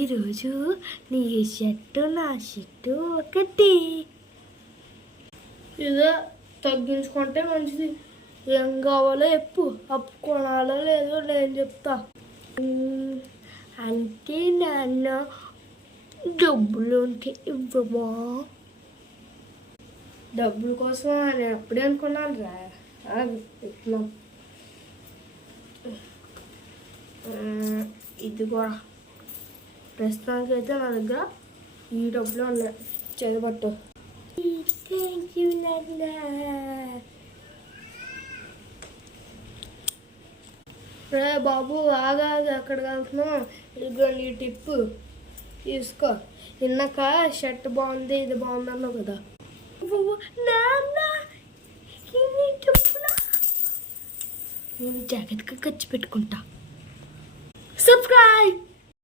ఈరోజు నీ షర్టు నా షర్టు ఒకటి. ఇదే తగ్గించుకుంటే మంచిది. ఏం కావాలో అప్పు కొనాలో లేదో నేను చెప్తా. అంటే నాన్న డబ్బులు ఉంటే ఇవ్వమా? డబ్బుల కోసం నేను అప్పుడే అనుకున్నాను రా. ఇది కూడా ప్రస్తుతానికి అయితే నా దగ్గర ఈ డబ్బులు ఉన్నాయి. చదవట్టు. థ్యాంక్ యూ నాన్న. రే బాబు ఆగా, ఎక్కడికి వెళ్తున్నావు? ఇదిగో నీ టిప్పు తీసుకో. ఇందాక షర్ట్ బాగుంది, ఇది బాగుంది అన్నావు కదా. నాన్న నేను జాగ్రత్తగా ఖర్చు పెట్టుకుంటా. సబ్స్క్రైబ్.